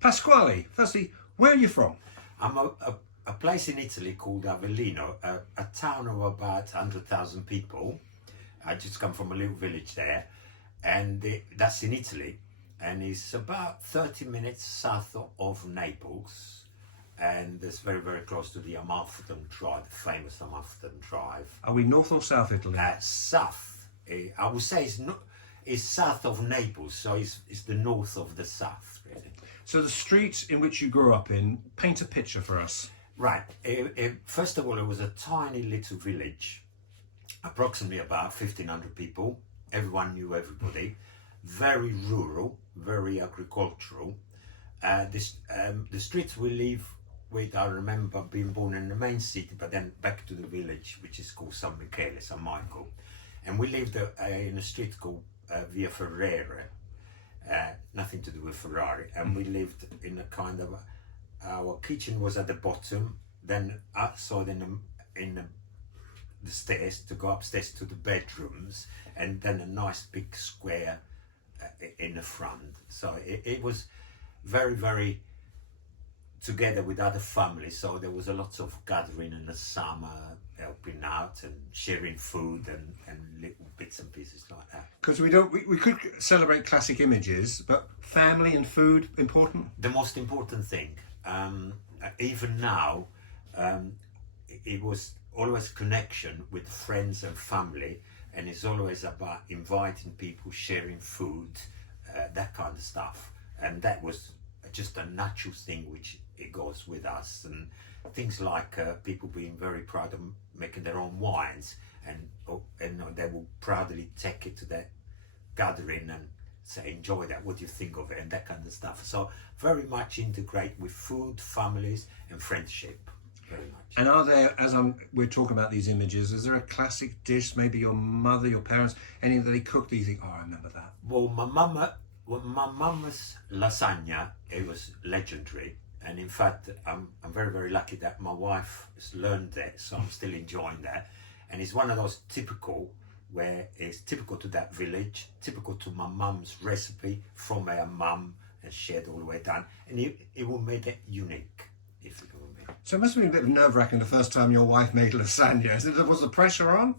Pasquale, firstly, where are you from? I'm a place in Italy called Avellino, a town of about 100,000 people. I just come from a little village there, and that's in Italy, and it's about 30 minutes south of Naples, and it's very, very close to the Amalfi Drive, the famous Amalfi Drive. Are we north or south Italy? South, I would say it's south of Naples, so it's the north of the south, really. So the street in which you grew up in, paint a picture for us. Right. First of all, it was a tiny little village, approximately about 1,500 people. Everyone knew everybody. Very rural, very agricultural. The streets we live with, I remember being born in the main city, but then back to the village, which is called San Michele, San Michael. And we lived in a street called Via Ferrere, nothing to do with Ferrari. And we lived in a kind of, our kitchen was at the bottom, then outside in the stairs to go upstairs to the bedrooms, and then a nice big square in the front. So it was very, very together with other families. So there was a lot of gathering in the summer, helping out and sharing food and little bits and pieces like that. Because we could celebrate classic images, but family and food important? The most important thing, even now, it was always connection with friends and family, and it's always about inviting people, sharing food, that kind of stuff. And that was just a natural thing which it goes with us. And things like people being very proud of making their own wines, and they will proudly take it to their gathering and say, enjoy that, what do you think of it, and that kind of stuff. So very much integrate with food, families and friendship, very much. And are there, we're talking about these images, is there a classic dish, maybe your mother, your parents, anything that they cooked that you think, oh, I remember that? Well, my mama's lasagna, it was legendary. And in fact, I'm very, very lucky that my wife has learned that, so I'm still enjoying that. And it's one of those typical, where it's typical to that village, typical to my mum's recipe from her mum, and shared all the way down. And it will make it unique, if you know what I mean. So it must have been a bit nerve-wracking the first time your wife made lasagna. Was the pressure on?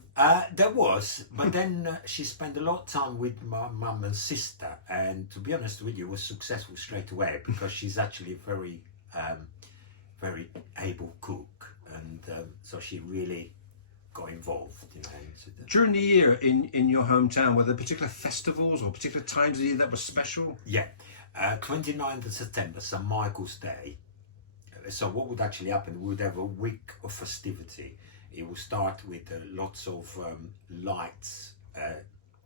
There was, but then she spent a lot of time with my mum and sister, and to be honest with you, was successful straight away, because she's actually a very, very able cook, and so she really got involved, you know. During the year in your hometown, were there particular festivals or particular times of the year that were special? Yeah, 29th of September, St. Michael's Day. So what would actually happen, we would have a week of festivity. It would start with lots of lights,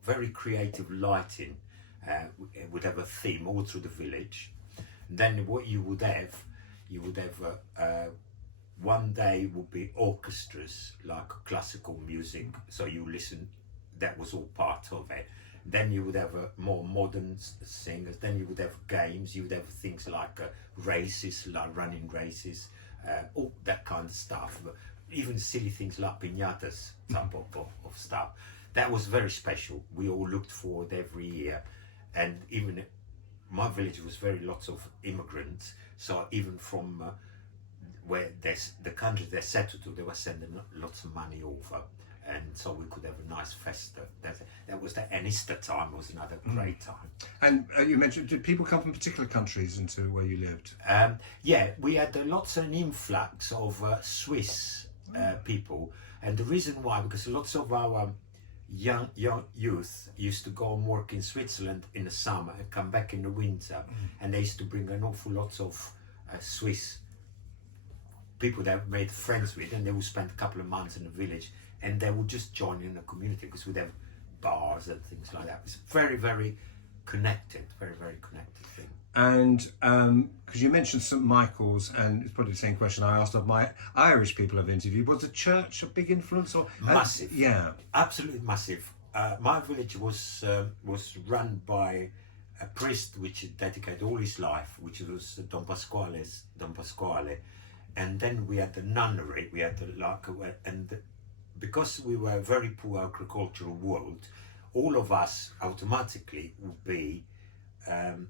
very creative lighting. It would have a theme all through the village. And then what you would have one day would be orchestras, like classical music, so you listen, that was all part of it. Then you would have more modern singers, then you would have games, you would have things like races, like running races, all that kind of stuff, but even silly things like piñatas type of stuff. That was very special. We all looked forward every year, and even my village was lots of immigrants, so even from where the countries they settled to, they were sending lots of money over, and so we could have a nice festa. That was and Easter time was another great time. And you mentioned, did people come from particular countries into where you lived? Yeah, we had lots of an influx of Swiss people, and the reason why, because lots of our young youth used to go and work in Switzerland in the summer and come back in the winter, and they used to bring an awful lot of Swiss people that made friends with, and they would spend a couple of months in the village, and they would just join in the community, because we'd have bars and things like that. It's very, very connected, very, very connected thing. And because you mentioned St. Michael's, and it's probably the same question I asked of my Irish people I've interviewed, was the church a big influence? Or massive? Yeah, absolutely massive. My village was run by a priest which dedicated all his life, which was Don Pasquale, and then we had the nunnery. We had because we were a very poor agricultural world, all of us automatically would be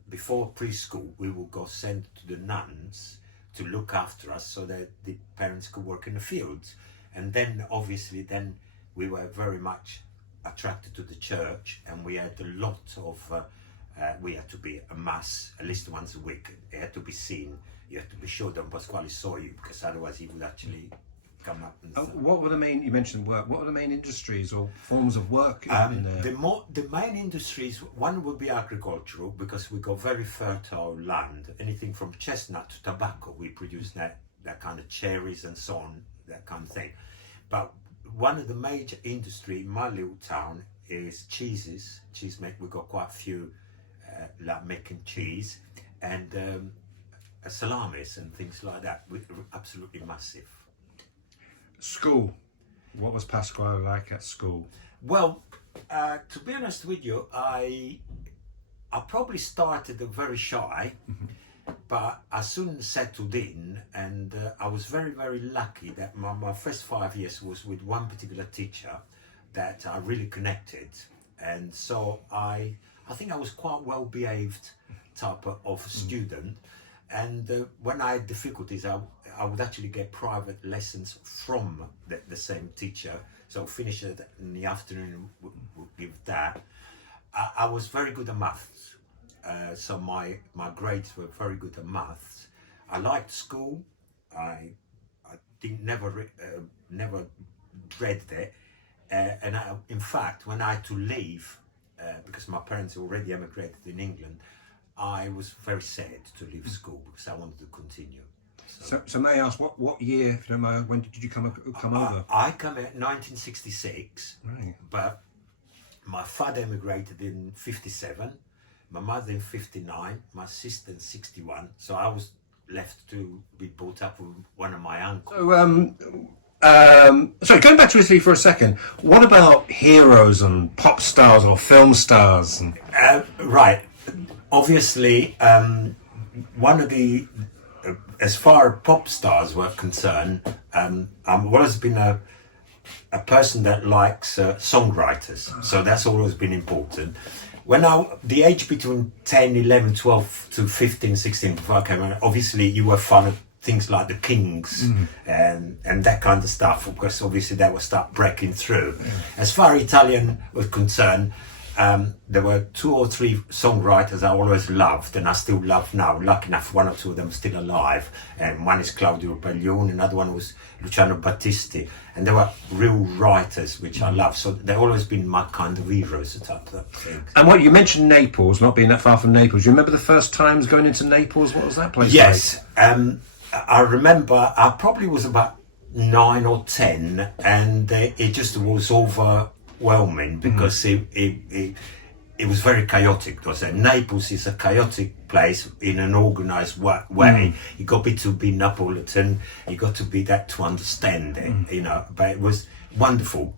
before preschool, we would go sent to the nuns to look after us so that the parents could work in the fields. And then obviously then we were very much attracted to the church, and we had a lot of, we had to be a mass at least once a week. It had to be seen. You had to be sure that Pasquale saw you, because otherwise he would actually come up and What were the main, you mentioned work, what were the main industries or forms of work in there? the main industries, one would be agricultural, because we got very fertile land. Anything from chestnut to tobacco, we produce that kind of cherries and so on, that kind of thing. But one of the major industry in my little town is cheeses. We got quite a few, like making cheese and salamis and things like that. We're absolutely massive. School. What was Pasquale like at school? Well, to be honest with you, I probably started very shy, but I soon settled in, and I was very, very lucky that my first 5 years was with one particular teacher that I really connected, and so I think I was quite well behaved type of student. And when I had difficulties, I would actually get private lessons from the same teacher. So finish it in the afternoon, would give that. I was very good at maths. So my grades were very good at maths. I liked school. I didn't never dreaded it. And in fact, when I had to leave, because my parents already emigrated in England, I was very sad to leave school because I wanted to continue. So may I ask, what year, if you don't mind, when did you come over? I came in 1966, Right. but my father emigrated in 57, my mother in 59, my sister in 61, so I was left to be brought up with one of my uncles. So, sorry, going back to Italy for a second, what about heroes and pop stars or film stars? Right. Obviously, one of the, as far as pop stars were concerned, I've always been a person that likes songwriters, so that's always been important. When the age between 10, 11, 12 to 15, 16, before I came in, obviously you were fond of things like the Kings and that kind of stuff, because obviously they would start breaking through. Yeah. As far as Italian was concerned, there were 2 or 3 songwriters I always loved, and I still love now. Lucky enough, 1 or 2 of them are still alive, and one is Claudio Baglione, another one was Luciano Battisti, and they were real writers which I love. So they've always been my kind of heroes type of thing. And what you mentioned, Naples, not being that far from Naples. You remember the first times going into Naples? What was that place yes, like? I remember I probably was about 9 or 10, and it just was overwhelming because it was very chaotic. Naples is a chaotic place in an organised way. You got to be Neapolitan, you got to be that to understand it, you know. But it was wonderful.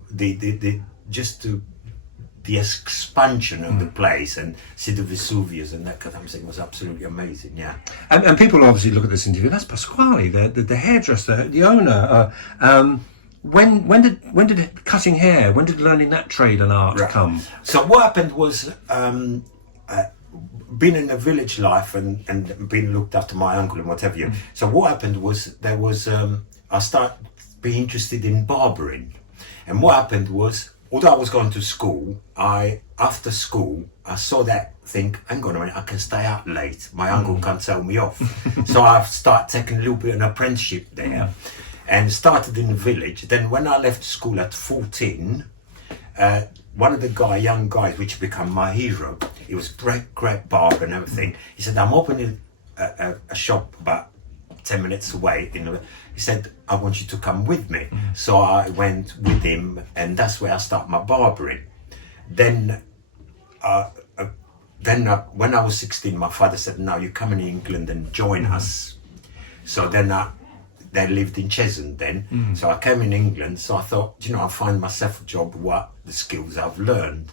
The expansion of the place, and see the Vesuvius and that kind of thing was absolutely amazing. Yeah. And people obviously look at this interview. That's Pasquale, the hairdresser, the owner. When did cutting hair? When did learning that trade and art come? So what happened was, being in a village life and being looked after my uncle and whatever. So what happened was I started being interested in barbering, and what happened was, although I was going to school, after school I saw that, hang on a minute, I can stay out late. My uncle can't tell me off. So I started taking a little bit of an apprenticeship there. And started in the village. Then when I left school at 14, one of the young guys, which became my hero, he was great barber and everything. He said, I'm opening a shop about 10 minutes away. He said, I want you to come with me. So I went with him, and that's where I started my barbering. Then when I was 16, my father said, no, you come in England and join us. So then they lived in Cheshunt then. So I came in England, so I thought, I'll find myself a job, the skills I've learned.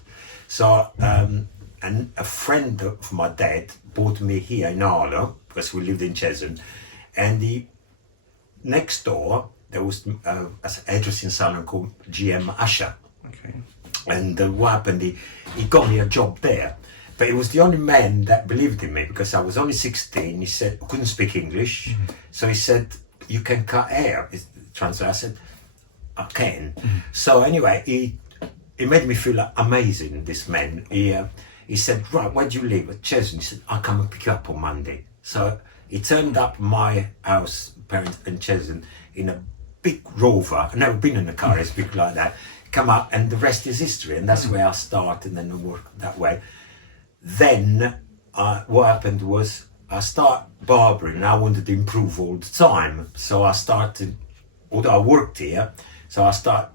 So, and a friend of my dad brought me here in Harlow, because we lived in Cheshunt, and next door, there was an hairdressing salon called GM Usher. Okay. And what happened, he got me a job there. But it was the only man that believed in me because I was only 16. He said, I couldn't speak English. So he said, you can cut hair. I said, I can. So anyway, he made me feel like amazing, this man. He said, right, where do you live? At Cheshunt. He said, I'll come and pick you up on Monday. So he turned up my house, parents in Cheshunt, in a big Rover. I've never been in a car as big like that. Come up, and the rest is history. And that's where I started, and then I worked that way. Then what happened was I started barbering, and I wanted to improve all the time. So I started, although I worked here, so I started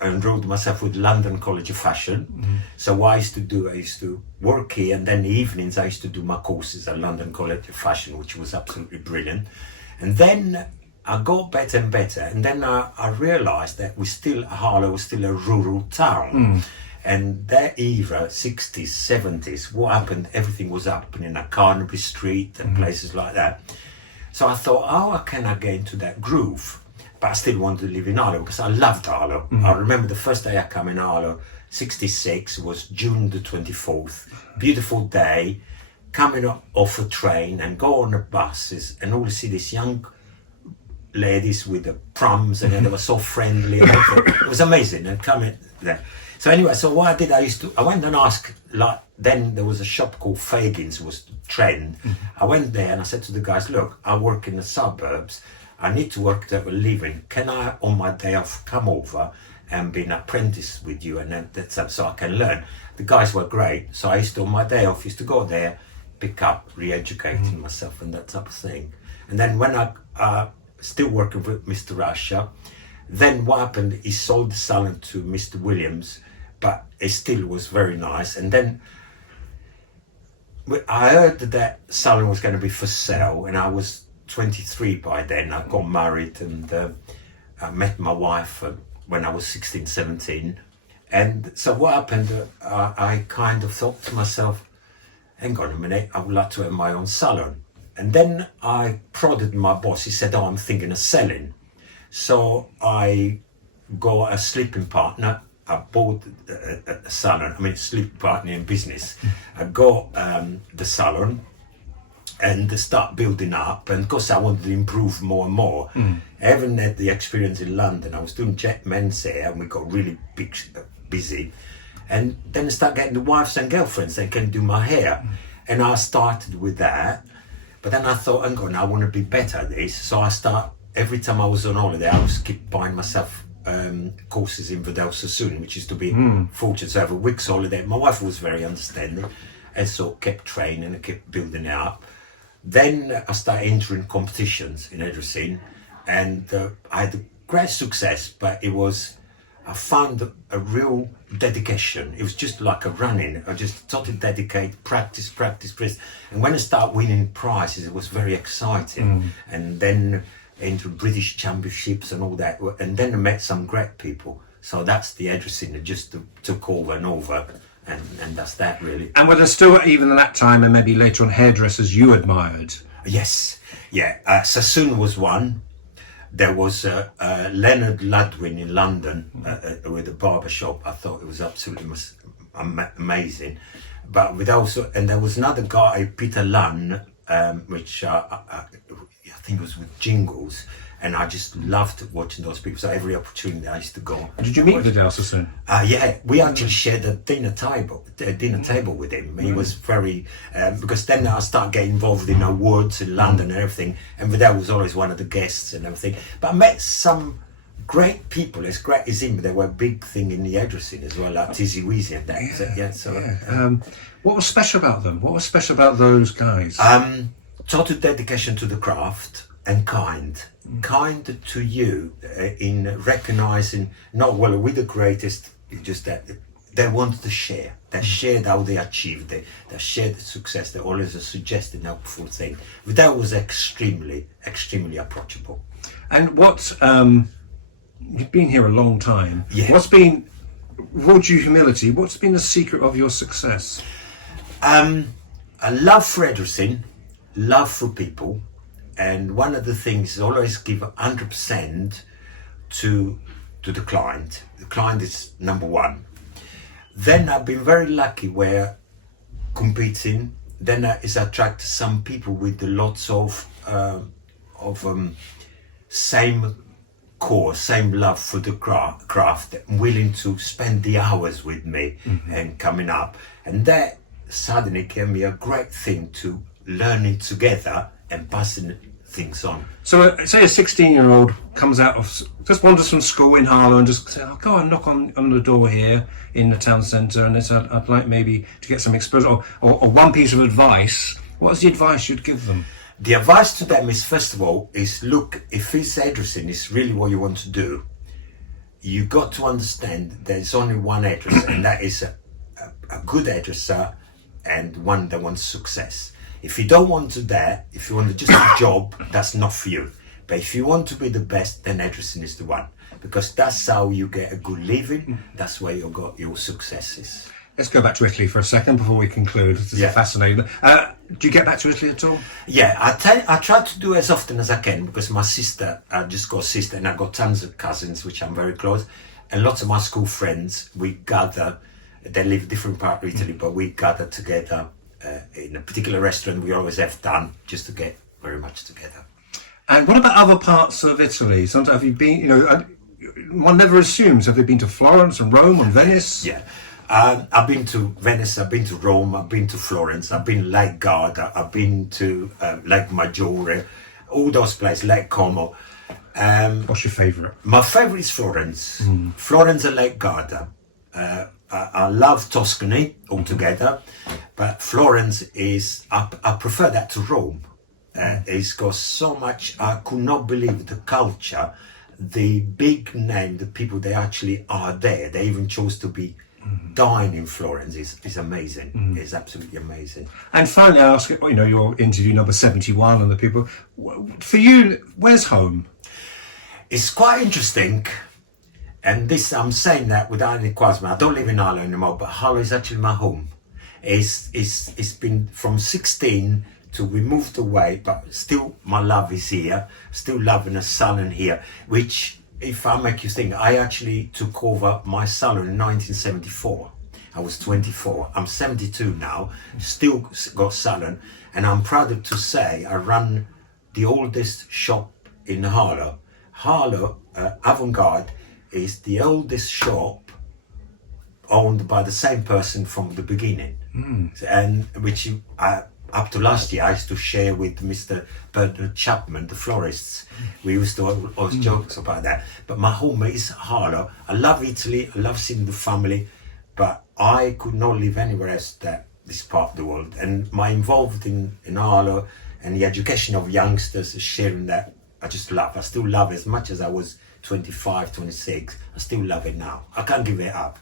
enrolled myself with London College of Fashion. So what I used to do, I used to work here, and then the evenings I used to do my courses at London College of Fashion, which was absolutely brilliant. And then I got better and better, and then I realised that Harlow was still a rural town. And that era, 60s, 70s, what happened, everything was happening at Carnaby Street and places like that. So I thought, how can I get into that groove? But I still wanted to live in Harlow because I loved Harlow. I remember the first day I came in Harlow, 66, was June the 24th. Beautiful day, coming off a train and go on the buses and all see these young ladies with the prums, and they were so friendly. And it was amazing, and coming there. So anyway, so what I did, I went and asked, like, then there was a shop called Fagin's, was the trend. I went there and I said to the guys, look, I work in the suburbs. I need to work to have a living. Can I, on my day off, come over and be an apprentice with you, and then that's so I can learn? The guys were great. So I used to, on my day off, used to go there, pick up, re-educating myself and that type of thing. And then when I still working with Mr. Russia, then what happened, he sold the salon to Mr. Williams, but it still was very nice. And then I heard that salon was going to be for sale, and I was 23 by then. I got married, and I met my wife when I was 16, 17. And so what happened, I kind of thought to myself, hang on a minute, I would like to have my own salon. And then I prodded my boss. He said, oh, I'm thinking of selling. So I got a sleeping partner. I bought a salon, sleeping partner in business. I got the salon and start building up. And of course, I wanted to improve more and more. I haven't had the experience in London. I was doing jet men's hair, and we got really busy. And then I started getting the wives and girlfriends that can do my hair. And I started with that. But then I thought, hang on, I want to be better at this. So every time I was on holiday, I was keep buying myself courses in Vidal Sassoon, which used to be fortunate to have a week's holiday. My wife was very understanding, and so kept training and kept building it up. Then I started entering competitions in hairdressing, and I had great success, but I found a real dedication. It was just like a running. I just totally dedicate, practice. And when I started winning prizes, it was very exciting. And then into British championships and all that. And then I met some great people. So that's the hairdressing that just took over and over. And that's that, really. And were there still, even at that time and maybe later on, hairdressers you admired? Yes. Yeah. Sassoon was one. There was Leonard Ludwin in London with a barber shop. I thought it was absolutely amazing. But and there was another guy, Peter Lunn, which I think was with Jingles, and I just loved watching those people. So every opportunity I used to go. Did you meet Vidal Sassoon? Yeah, we actually shared a dinner table with him. He was very because then I started getting involved in awards in London and everything, and Vidal was always one of the guests and everything. But I met some great people, as great as him. They were a big thing in the hairdressing as well, like Tizzy Weezy and that. What was special about them? What was special about those guys? Total dedication to the craft and kind to you in recognizing, not well, we're the greatest, just that they wanted to share. They shared how they achieved it. They shared the success. They always suggested an helpful thing. But that was extremely, extremely approachable. And you've been here a long time. Yeah. Road you humility, what's been the secret of your success? A love for hairdressing, love for people, and one of the things is always give 100% to the client. The client is number one. Then I've been very lucky where competing. Then it's attract some people with lots of same core, same love for the craft, willing to spend the hours with me and coming up. And that suddenly can be a great thing to learning together and passing things on. So say a 16-year-old comes out of, just wanders from school in Harlow and just say, I'll go and knock on the door here in the town centre, and I'd like maybe to get some exposure, or one piece of advice. What is the advice you'd give them? The advice to them is, first of all, is look, if this hairdressing is really what you want to do, you got to understand there's only one hairdresser, and that is a good hairdresser and one that wants success. If you don't want to that, if you want just a job, that's not for you. But if you want to be the best, then hairdressing is the one, because that's how you get a good living. That's where you got your successes. Let's go back to Italy for a second before we conclude. This is fascinating. Do you get back to Italy at all? Yeah, I try to do as often as I can, because my sister, I just got a sister, and I got tons of cousins, which I'm very close, and lots of my school friends. We gather. They live different part of Italy, but we gather together in a particular restaurant. We always have done just to get very much together. And what about other parts of Italy? Sometimes have you been? You know, one never assumes. Have they been to Florence and Rome and Venice? Yeah. I've been to Venice, I've been to Rome, I've been to Florence, I've been Lake Garda, I've been to Lake Maggiore, all those places, Lake Como. What's your favourite? My favourite is Florence. Florence and Lake Garda. I love Tuscany altogether, but Florence is, I prefer that to Rome. It's got so much, I could not believe the culture, the big name, the people they actually are there. They even chose to be dine in Florence is amazing. It's absolutely amazing. And finally, I ask, you know, your interview number 71 and the people, for you, where's home? It's quite interesting, and this I'm saying that without any qualms. I don't live in Harlow anymore, but Harlow is actually my home. It's been from 16 to we moved away, but still my love is here. Still loving a salon here, which, if I make you think, I actually took over my salon in 1974. I was 24. I'm 72 now, still got salon, and I'm proud to say I run the oldest shop in Harlow. Harlow Avant-Garde is the oldest shop owned by the same person from the beginning, and which up to last year I used to share with Mr. Bernard Chapman, the florists. We used to always joke about that. But my home is Harlow. I love Italy, I love seeing the family, but I could not live anywhere else that this part of the world. And my involved in Harlow and the education of youngsters, sharing that, I just love. I still love it as much as I was 25, 26. I still love it now. I can't give it up.